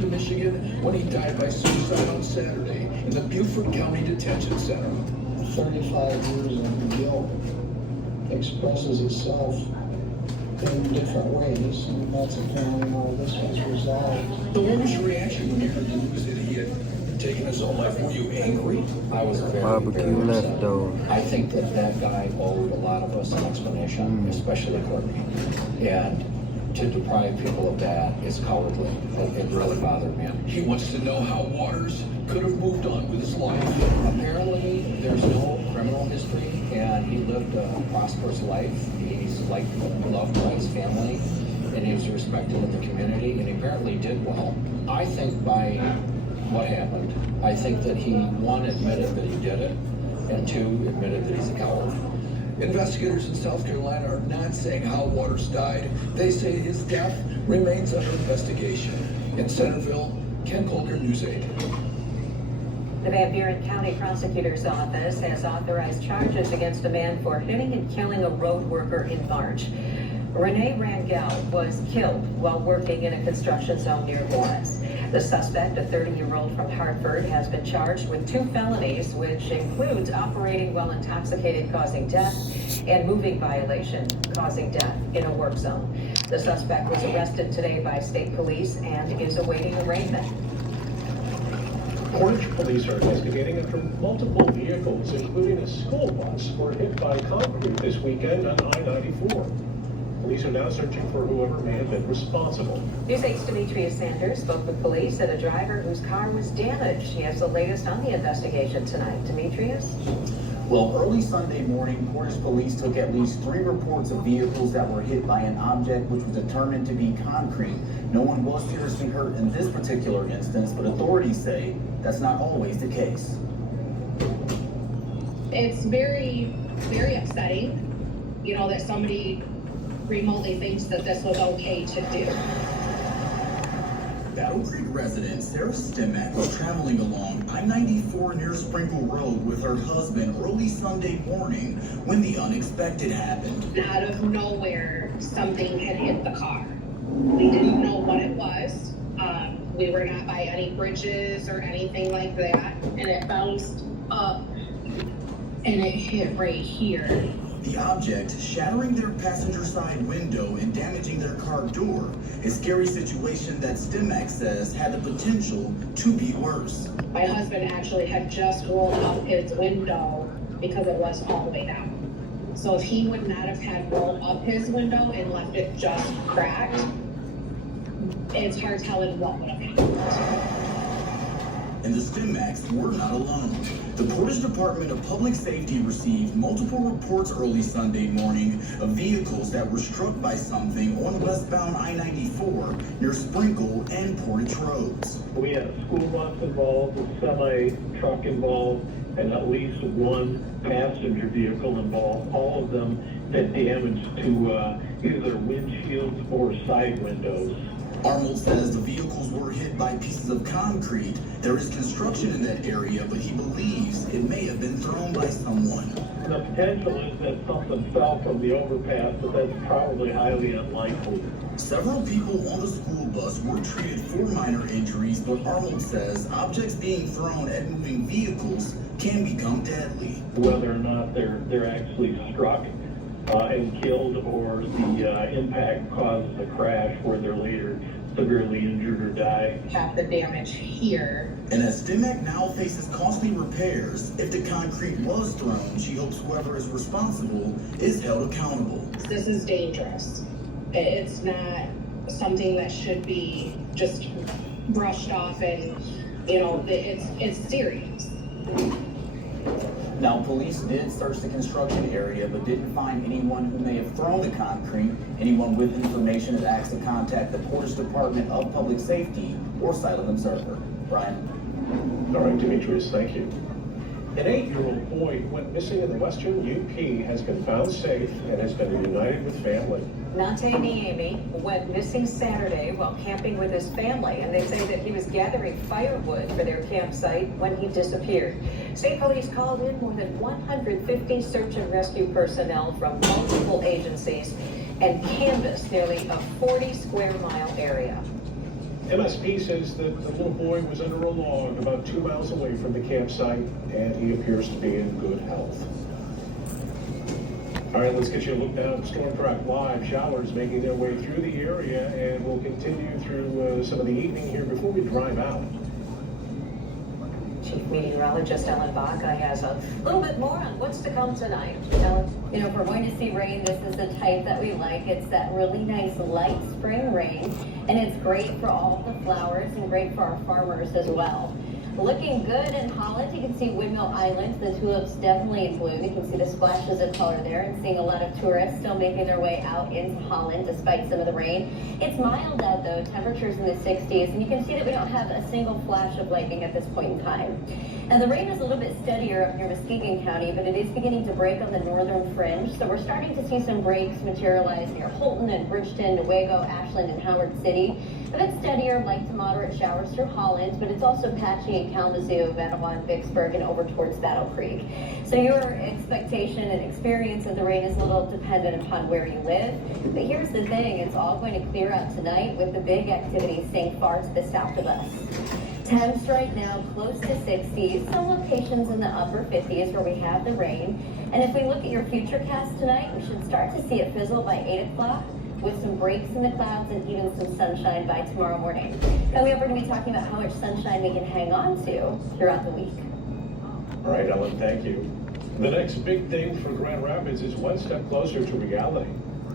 to Michigan when he died by suicide on Saturday in the Beaufort County Detention Center. 35 years of guilt expresses itself in different ways, and that's apparently how this was resolved. So what was your reaction when you heard the news that he had taken his own life? Were you angry? I was very, Barbecue very upset. leftovers. I think that guy owed a lot of us an explanation, especially Courtney. And to deprive people of that is cowardly. It really bothered me. He wants to know how Waters could have moved on with his life. Apparently, there's no criminal history, and he lived a prosperous life. He's loved by his family, and he was respected in the community, and he apparently did well. I think by what happened, I think that he, one, admitted that he did it, and two, admitted that he's a coward. Investigators in South Carolina are not saying how Waters died. They say his death remains under investigation. In Centerville, Ken Colker, News 8. The Van Buren County Prosecutor's Office has authorized charges against a man for hitting and killing a road worker in March. Renee Rangel was killed while working in a construction zone near Lawrence. The suspect, a 30-year-old from Hartford, has been charged with 2 felonies, which includes operating while intoxicated causing death and moving violation causing death in a work zone. The suspect was arrested today by state police and is awaiting arraignment. Portage police are investigating after multiple vehicles, including a school bus, were hit by concrete this weekend on I-94. Police are now searching for whoever may have been responsible. News 8's Demetrius Sanders spoke with police and a driver whose car was damaged. He has the latest on the investigation tonight. Demetrius? Well, early Sunday morning, Portage police took at least 3 reports of vehicles that were hit by an object which was determined to be concrete. No one was seriously hurt in this particular instance, but authorities say that's not always the case. It's very, very upsetting, that somebody remotely thinks that this was okay to do. Battle Creek resident Sarah Stimack was traveling along I-94 near Sprinkle Road with her husband early Sunday morning when the unexpected happened. Out of nowhere, something had hit the car. We didn't know what it was. We were not by any bridges or anything like that, and it bounced up and it hit right here. The object shattering their passenger side window and damaging their car door. A scary situation that Stimack says had the potential to be worse. My husband actually had just rolled up his window because it was all the way down. So if he would not have had rolled up his window and left it just cracked, it's hard telling what would have happened. And the Stimacks were not alone. The Portage Department of Public Safety received multiple reports early Sunday morning of vehicles that were struck by something on westbound I-94 near Sprinkle and Portage roads. We had a school bus involved, a semi-truck involved, and at least one passenger vehicle involved. All of them had damage to either windshields or side windows. Arnold says the vehicles were hit by pieces of concrete. There is construction in that area, but he believes it may have been thrown by someone. The potential is that something fell from the overpass, but that's probably highly unlikely. Several people on the school bus were treated for minor injuries, but Arnold says objects being thrown at moving vehicles can become deadly. Whether or not they're actually struck and killed, or the impact causes a crash where they're later severely injured or die. Have the damage here. And as Stimack now faces costly repairs, if the concrete was thrown, she hopes whoever is responsible is held accountable. This is dangerous. It's not something that should be just brushed off, and it's serious. Now, police did search the construction area, but didn't find anyone who may have thrown the concrete. Anyone with information is asked to contact the Portage Department of Public Safety or Silent Observer. Brian. All right, Demetrius, thank you. An 8-year-old boy went missing in the western UP has been found safe and has been reunited with family. Nate Niemi went missing Saturday while camping with his family, and they say that he was gathering firewood for their campsite when he disappeared. State police called in more than 150 search and rescue personnel from multiple agencies and canvassed nearly a 40-square-mile area. MSP says that the little boy was under a log about 2 miles away from the campsite, and he appears to be in good health. All right, let's get you a look now at Storm Track Live. Showers making their way through the area, and we'll continue through some of the evening here before we drive out. Chief Meteorologist Ellen Baca has a little bit more on what's to come tonight. Ellen? You know, if we're going to see rain, this is the type that we like. It's that really nice light spring rain, and it's great for all the flowers and great for our farmers as well. Looking good in Holland, you can see Windmill Island. The tulips definitely in bloom. You can see the splashes of color there, and seeing a lot of tourists still making their way out into Holland despite some of the rain. It's mild out though, temperatures in the 60s, and you can see that we don't have a single flash of lightning at this point in time. And the rain is a little bit steadier up near Muskegon County, but it is beginning to break on the northern fringe. So we're starting to see some breaks materialize near Holton and Bridgeton, Newaygo, Ashland, and Howard City. A bit steadier, light to moderate showers through Holland, but it's also patchy in Kalamazoo, Matawan, Vicksburg, and over towards Battle Creek. So your expectation and experience of the rain is a little dependent upon where you live. But here's the thing, it's all going to clear up tonight with the big activity staying far to the south of us. Temps right now close to 60, some locations in the upper 50s where we have the rain. And if we look at your future cast tonight, we should start to see it fizzle by 8 o'clock with some breaks in the clouds and even some sunshine by tomorrow morning. Coming up, we're going to be talking about how much sunshine we can hang on to throughout the week. All right, Ellen, thank you. The next big thing for Grand Rapids is one step closer to reality.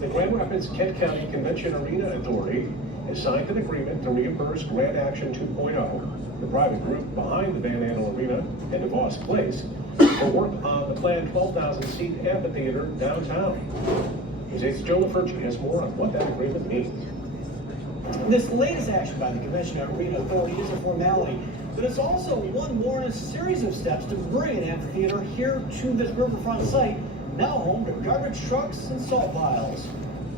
The Grand Rapids Kent County Convention Arena Authority has signed an agreement to reimburse Grant Action 2.0, the private group behind the Van Andel Arena and DeVos Place, for work on the planned 12,000-seat amphitheater downtown. It's Joe LaFurci has more on what that agreement means. This latest action by the Convention Arena Authority is a formality, but it's also one more in a series of steps to bring an amphitheater here to this riverfront site, now home to garbage trucks and salt piles.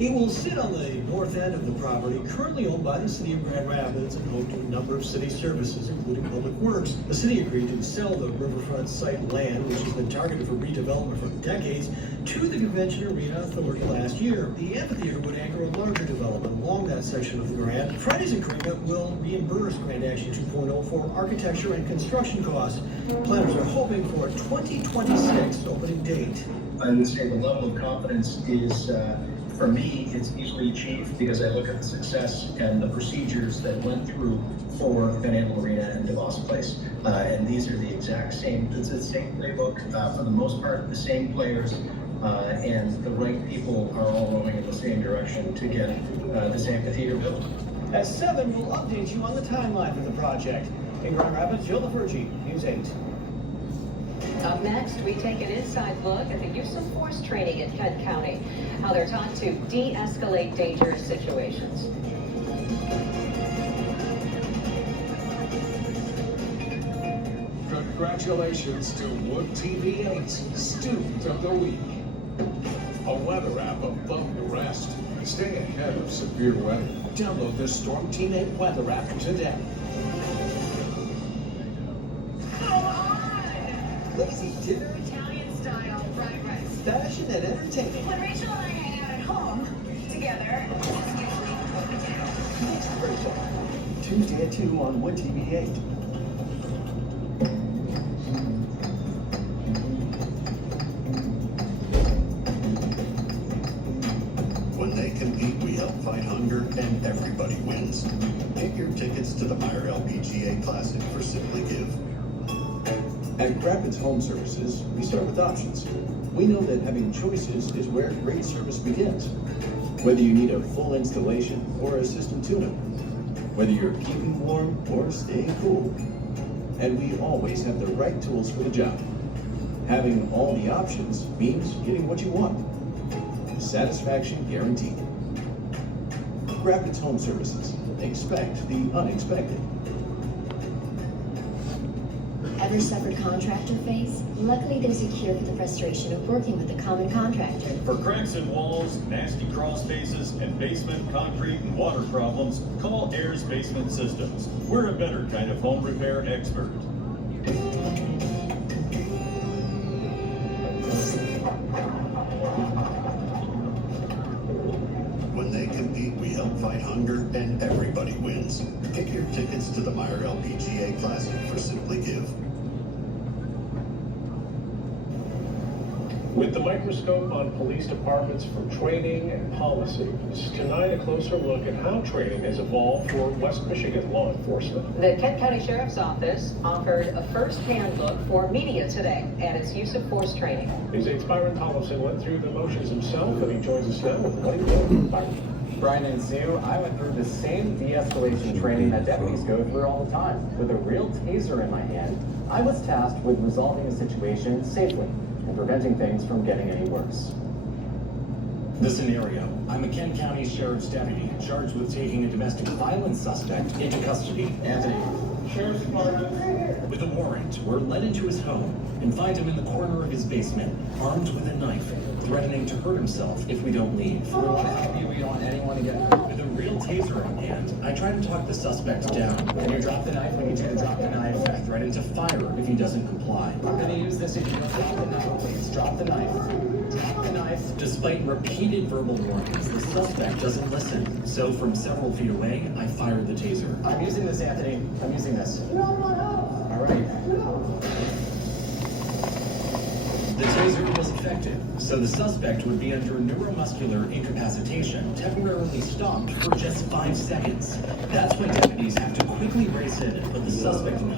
It will sit on the north end of the property, currently owned by the city of Grand Rapids and home to a number of city services, including public works. The city agreed to sell the riverfront site land, which has been targeted for redevelopment for decades, to the Convention Arena Authority last year. The amphitheater would anchor a larger development along that section of the grant. Friday's agreement will reimburse Grant Action 2.0 for architecture and construction costs. Planners are hoping for a 2026 opening date. I would say the level of confidence is, for me, it's easily achieved because I look at the success and the procedures that went through for Van Andel Arena and DeVos Place. And these are the exact same, it's the same playbook, for the most part, the same players, and the right people are all rowing in the same direction to get this amphitheater built. At 7, we'll update you on the timeline for the project. In Grand Rapids, Joe LaFurci, News 8. Up next, we take an inside look at the use of force training in Kent County, how they're taught to de-escalate dangerous situations. Congratulations to Wood TV8's Student of the Week. A weather app above the rest. Stay ahead of severe weather. Download the Storm Team 8 weather app today. Lazy dinner, Italian style fried rice. fashion, and entertainment. When Rachel and I hang out at home together, that's usually what we do. Next Rachel. Tuesday at 2 on Wood TV 8. When they compete, we help fight hunger, and everybody wins. Get your tickets to the Meyer LPGA Classic for Simply Give. At Rapids Home Services, we start with options. We know that having choices is where great service begins. Whether you need a full installation or a system tune-up, whether you're keeping warm or staying cool, and we always have the right tools for the job. Having all the options means getting what you want. Satisfaction guaranteed. Rapids Home Services. Expect the unexpected. Ever suffered contractor phase? Luckily, there's a cure for the frustration of working with a common contractor. For cracks in walls, nasty crawl spaces, and basement concrete and water problems, call Ayers Basement Systems. We're a better kind of home repair expert. When they compete, we help fight hunger, and everybody wins. wins. Get your tickets to the Meyer LPGA Classic for Simply Give. With the microscope on police departments for training and policies, tonight a closer look at how training has evolved for West Michigan law enforcement. The Kent County Sheriff's Office offered a first-hand look for media today at its use of force training. News 8's Byron Tollefson went through the motions himself, and he joins us now with what he did. Byron. Brian and Sue, I went through the same de-escalation training that deputies go through all the time. With a real taser in my hand, I was tasked with resolving a situation safely and preventing things from getting any worse. The scenario: I'm a Kent County Sheriff's deputy charged with taking a domestic violence suspect into custody. Anthony. Sheriff's Department. With a warrant, we're led into his home and find him in the corner of his basement, armed with a knife, threatening to hurt himself if we don't leave. We want to help you, we don't want anyone to get hurt. With a real taser in hand, I try to talk the suspect down. Can you drop the knife? We need you to drop the knife. I threaten to fire if he doesn't comply. I'm going to use this if you don't drop the knife. Please drop the knife. Drop the knife. Despite repeated verbal warnings, the suspect doesn't listen. So from several feet away, I fire the taser. I'm using this, Anthony. I'm using this. All right. The taser was effective, so the suspect would be under neuromuscular incapacitation, temporarily stopped for just 5 seconds. That's when deputies have to quickly race in and put the suspect in the